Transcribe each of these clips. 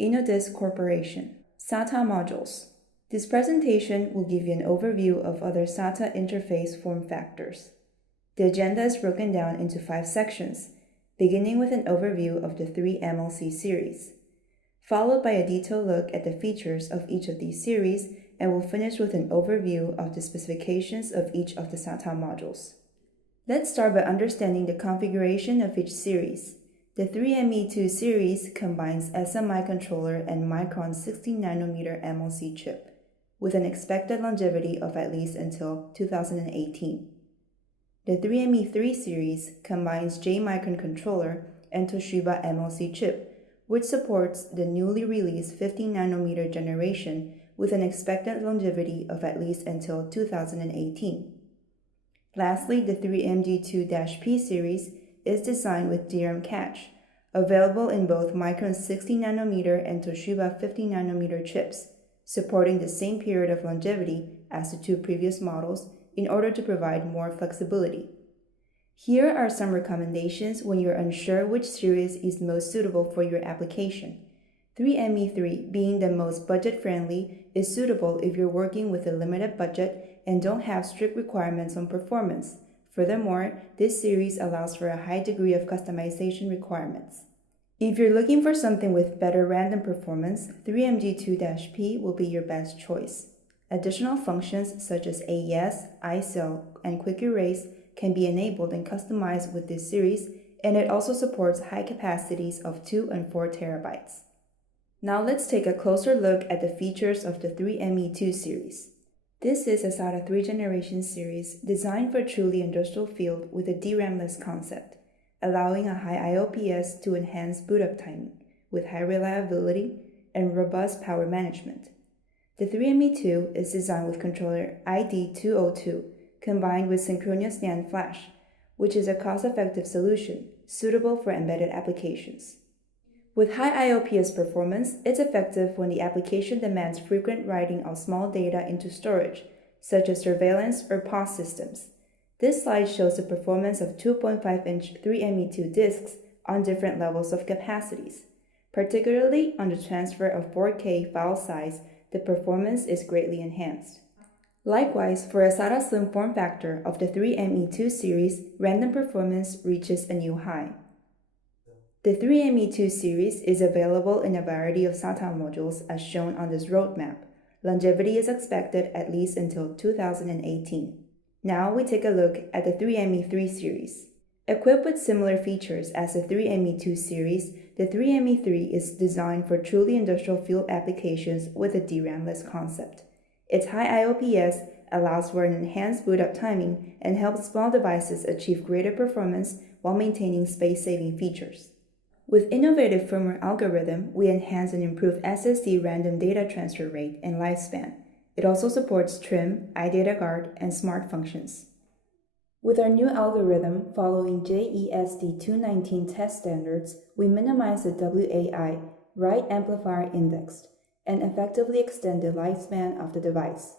InnoDisk Corporation. SATA modules. This presentation will give you an overview of other SATA interface form factors. The agenda is broken down into 5 sections, beginning with an overview of the 3 MLC series, followed by a detailed look at the features of each of these series, and we'll finish with an overview of the specifications of each of the SATA modules. Let's start by understanding the configuration of each series. The 3ME2 series combines SMI controller and Micron 16nm MLC chip, with an expected longevity of at least until 2018. The 3ME3 series combines J-Micron controller and Toshiba MLC chip, which supports the newly released 15nm generation with an expected longevity of at least until 2018. Lastly, the 3MG2-P series is designed with DRAM cache, available in both Micron 16nm and Toshiba 15nm chips, supporting the same period of longevity as the 2 previous models in order to provide more flexibility. Here are some recommendations when you're unsure which series is most suitable for your application. 3ME3, being the most budget-friendly, is suitable if you're working with a limited budget and don't have strict requirements on performance. Furthermore, this series allows for a high degree of customization requirements. If you're looking for something with better random performance, 3MG2-P will be your best choice. Additional functions such as AES, iCell, and Quick Erase can be enabled and customized with this series, and it also supports high capacities of 2 and 4 terabytes. Now let's take a closer look at the features of the 3ME2 series. This is a SATA 3 generation series designed for a truly industrial field with a DRAM-less concept, allowing a high IOPS to enhance boot-up timing with high reliability and robust power management. The 3ME2 is designed with controller ID202 combined with synchronous NAND flash, which is a cost-effective solution suitable for embedded applications. With high IOPS performance, it's effective when the application demands frequent writing of small data into storage, such as surveillance or POS systems. This slide shows the performance of 2.5-inch 3ME2 disks on different levels of capacities. Particularly on the transfer of 4K file size, the performance is greatly enhanced. Likewise, for a SATA slim form factor of the 3ME2 series, random performance reaches a new high. The 3ME2 series is available in a variety of SATA modules as shown on this roadmap. Longevity is expected at least until 2018. Now we take a look at the 3ME3 series. Equipped with similar features as the 3ME2 series, the 3ME3 is designed for truly industrial field applications with a DRAM-less concept. Its high IOPS allows for an enhanced boot-up timing and helps small devices achieve greater performance while maintaining space-saving features. With innovative firmware algorithm, we enhance and improve SSD random data transfer rate and lifespan. It also supports trim, iData Guard, and smart functions. With our new algorithm following JESD 219 test standards, we minimize the WAI, write amplifier indexed, and effectively extend the lifespan of the device.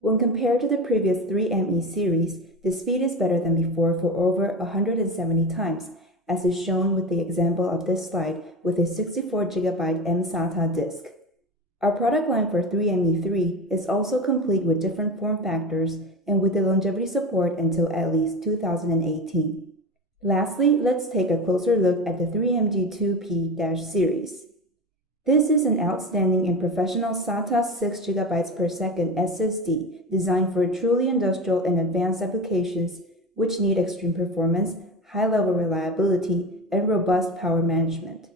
When compared to the previous 3ME series, the speed is better than before for over 170 times, as is shown with the example of this slide with a 64GB mSATA disk. Our product line for 3ME3 is also complete with different form factors and with the longevity support until at least 2018. Lastly, let's take a closer look at the 3MG2P series. This is an outstanding and professional SATA 6GB per second SSD designed for truly industrial and advanced applications which need extreme performance, high-level reliability, and robust power management.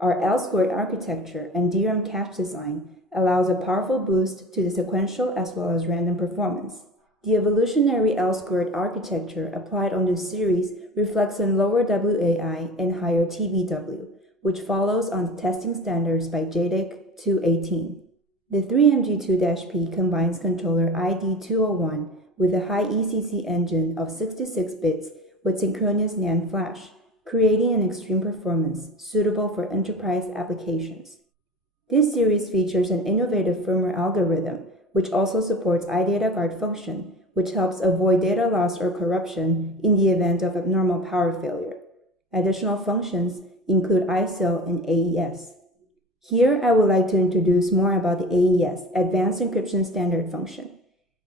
Our L-squared architecture and DRAM cache design allows a powerful boost to the sequential as well as random performance. The evolutionary L-squared architecture applied on this series reflects a lower WAI and higher TBW, which follows on testing standards by JEDEC 218. The 3MG2-P combines controller ID201 with a high ECC engine of 66 bits with synchronous NAND flash, creating an extreme performance suitable for enterprise applications. This series features an innovative firmware algorithm, which also supports iData Guard function, which helps avoid data loss or corruption in the event of abnormal power failure. Additional functions include iCell and AES. Here, I would like to introduce more about the AES, Advanced Encryption Standard function.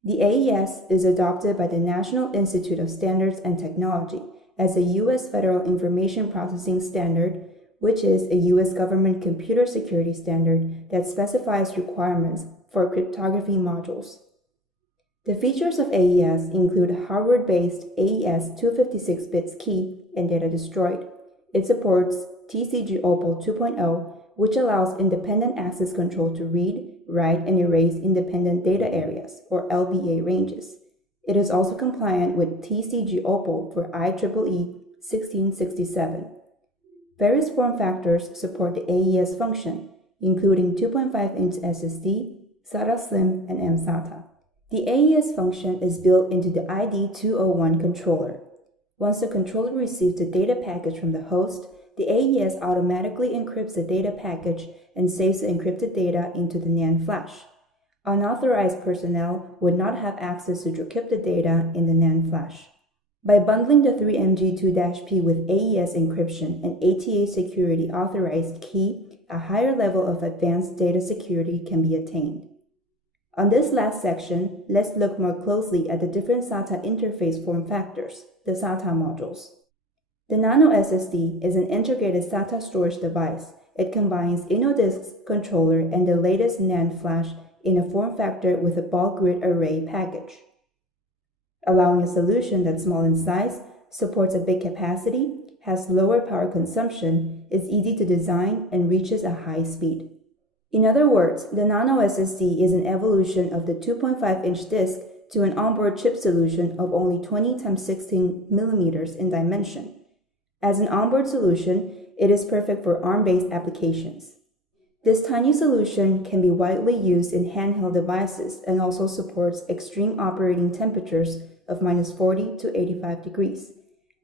The AES is adopted by the National Institute of Standards and Technology as a U.S. Federal Information Processing Standard, which is a U.S. government computer security standard that specifies requirements for cryptography modules. The features of AES include hardware-based AES 256-bit key and data destroyed. It supports TCG Opal 2.0, which allows independent access control to read, write, and erase independent data areas, or LBA ranges. It is also compliant with TCG Opal for IEEE 1667. Various form factors support the AES function, including 2.5-inch SSD, SATA Slim, and mSATA. The AES function is built into the ID201 controller. Once the controller receives the data package from the host, the AES automatically encrypts the data package and saves the encrypted data into the NAND flash. Unauthorized personnel would not have access to decrypt the data in the NAND flash. By bundling the 3MG2-P with AES encryption and ATA security authorized key, a higher level of advanced data security can be attained. On this last section, let's look more closely at the different SATA interface form factors, the SATA modules. The Nano SSD is an integrated SATA storage device. It combines InnoDisk's controller and the latest NAND flash in a form factor with a bulk grid array package, allowing a solution that's small in size, supports a big capacity, has lower power consumption, is easy to design, and reaches a high speed. In other words, the Nano SSD is an evolution of the 2.5-inch disk to an onboard chip solution of only 20 x 16 mm in dimension. As an onboard solution, it is perfect for ARM-based applications. This tiny solution can be widely used in handheld devices and also supports extreme operating temperatures of -40 to 85 degrees,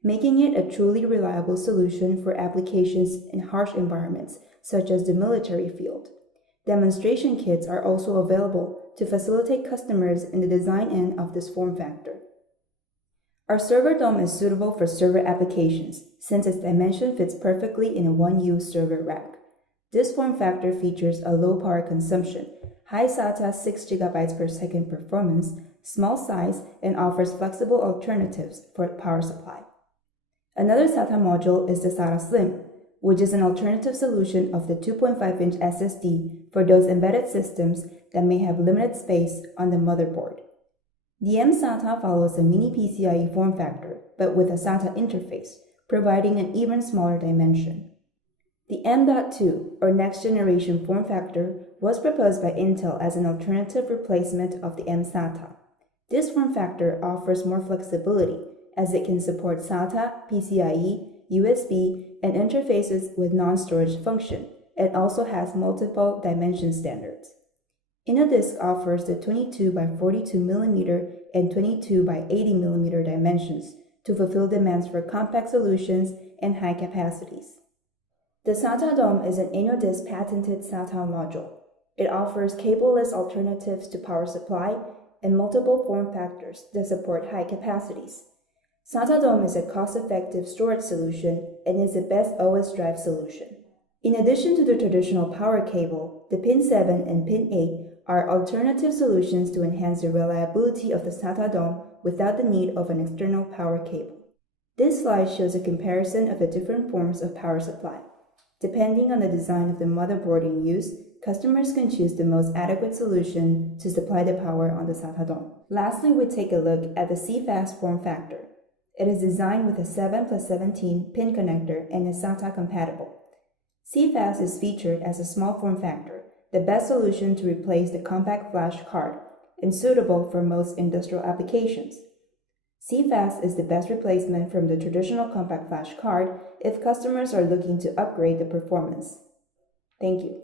making it a truly reliable solution for applications in harsh environments such as the military field. Demonstration kits are also available to facilitate customers in the design end of this form factor. Our server dome is suitable for server applications since its dimension fits perfectly in a one-use server rack. This form factor features a low power consumption, high SATA 6 GB per second performance, small size, and offers flexible alternatives for power supply. Another SATA module is the SATA Slim, which is an alternative solution of the 2.5-inch SSD for those embedded systems that may have limited space on the motherboard. The mSATA follows a mini PCIe form factor, but with a SATA interface, providing an even smaller dimension. The M.2, or next generation form factor, was proposed by Intel as an alternative replacement of the mSATA. This form factor offers more flexibility, as it can support SATA, PCIe, USB, and interfaces with non-storage function. It also has multiple dimension standards. InnoDisk offers the 22 by 42 mm and 22 by 80 mm dimensions to fulfill demands for compact solutions and high capacities. The SATA Dome is an InnoDisk patented SATA module. It offers cable-less alternatives to power supply and multiple form factors that support high capacities. SATA Dome is a cost-effective storage solution and is the best OS drive solution. In addition to the traditional power cable, the Pin 7 and Pin 8 are alternative solutions to enhance the reliability of the SATA Dome without the need of an external power cable. This slide shows a comparison of the different forms of power supply. Depending on the design of the motherboard in use, customers can choose the most adequate solution to supply the power on the SATA Dome. Lastly, we take a look at the CFast form factor. It is designed with a 7+17 pin connector and is SATA compatible. CFast is featured as a small form factor, the best solution to replace the compact flash card, and suitable for most industrial applications. CFast is the best replacement from the traditional compact flash card if customers are looking to upgrade the performance. Thank you.